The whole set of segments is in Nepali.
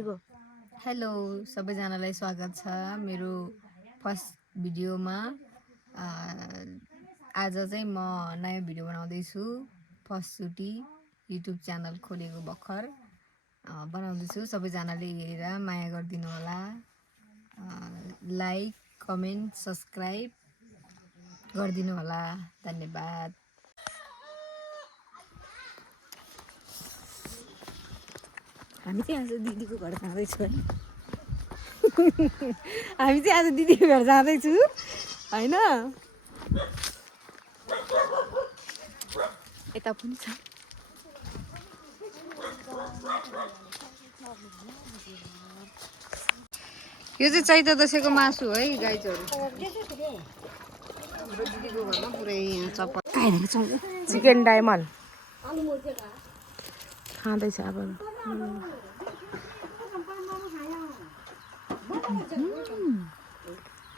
हेलो सबैजनालाई स्वागत छ मेरो फर्स्ट भिडियोमा। आज चाहिँ म नयाँ भिडियो बनाउँदैछु। फर्स्टचोटि युट्युब च्यानल खोलेको भर्खर बनाउँदैछु। सबैजनाले हेरेर माया गरिदिनु होला। लाइक कमेन्ट सब्सक्राइब गरिदिनु होला। धन्यवाद। हामी चाहिँ आज दिदीको घर जाँदैछु है। हामी चाहिँ आज दिदीको घर जाँदैछु हैन। यता पनि छ। यो चाहिँ चैत दशैंको मासु है गाइजहरु। हाम्रो दिदीको घरमा पुरै यहाँ चप्पल खाइरहेको छौँ। चिकन डायमन्ड खाँदैछ अब।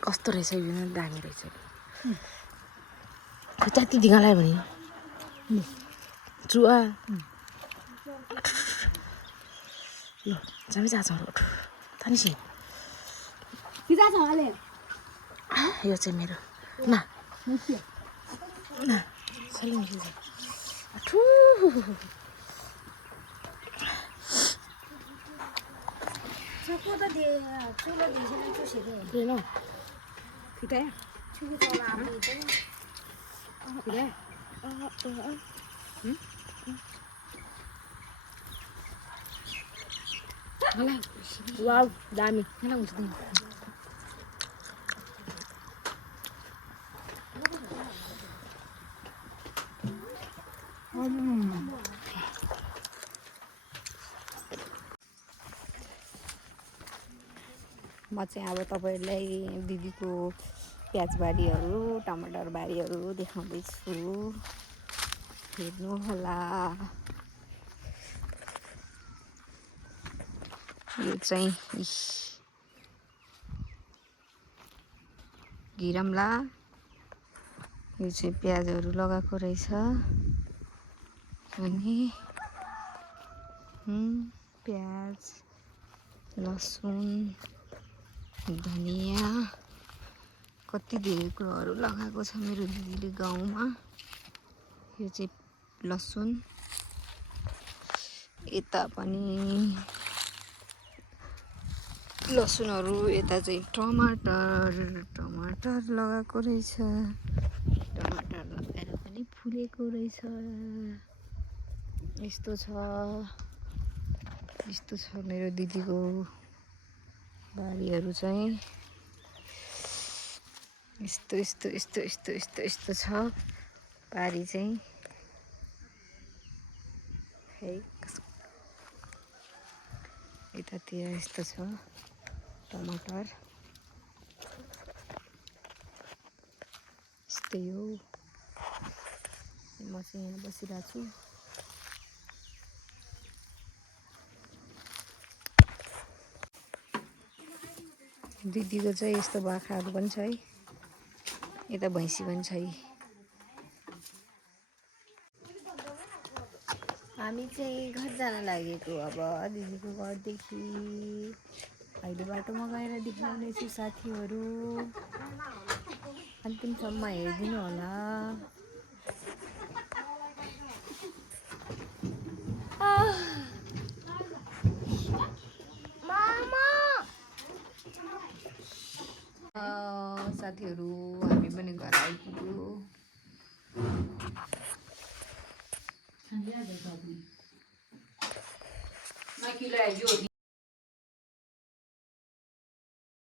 कस्तो रहेछ यो दामी रहेछ। जति ढिङ्गा लाग्यो भने चुवा ल जामै जाछ तनिसी यो चाहिँ मेरो न वाउ दामी म चाहिँ अब तपाईहरुलाई दिदीको प्याज बारीहरु टमाटर बारीहरु देखाउँदैछु। हेर्नु होला। यो चाहिँ गिरमला। यो चाहिँ प्याजहरु लगाएको रहेछ। अनि प्याज लसुन धनिया कति धेरै कुराहरु लगाएको छ मेरो दिदीले गाउँमा। यो चाहिँ लसुन। यता पनि लसुनहरु। यता चाहिँ टमाटर लगाएको रहेछ। टमाटर लगाएर पनि फुलेको रहेछ। यस्तो छ मेरो दिदीको बारीहरु चाहिँ। यस्तो छ बारी चाहिँ है। यतातिर यस्तो छ टमाटर। यस्तै हो। म चाहिँ यहाँ बसिरहेको छु। दिदीको चाहिँ यस्तो बाख्राहरु पनि छ है। यता भैँसी पनि छ है। हामी चाहिँ घर जान लागेको अब दिदीको घरदेखि। अहिले बाटोमा गएर देखाउनेछु साथीहरु। अन्तिमसम्म हेरिदिनु होला। साथीहरु हामी पनि घर आइपुग्यो।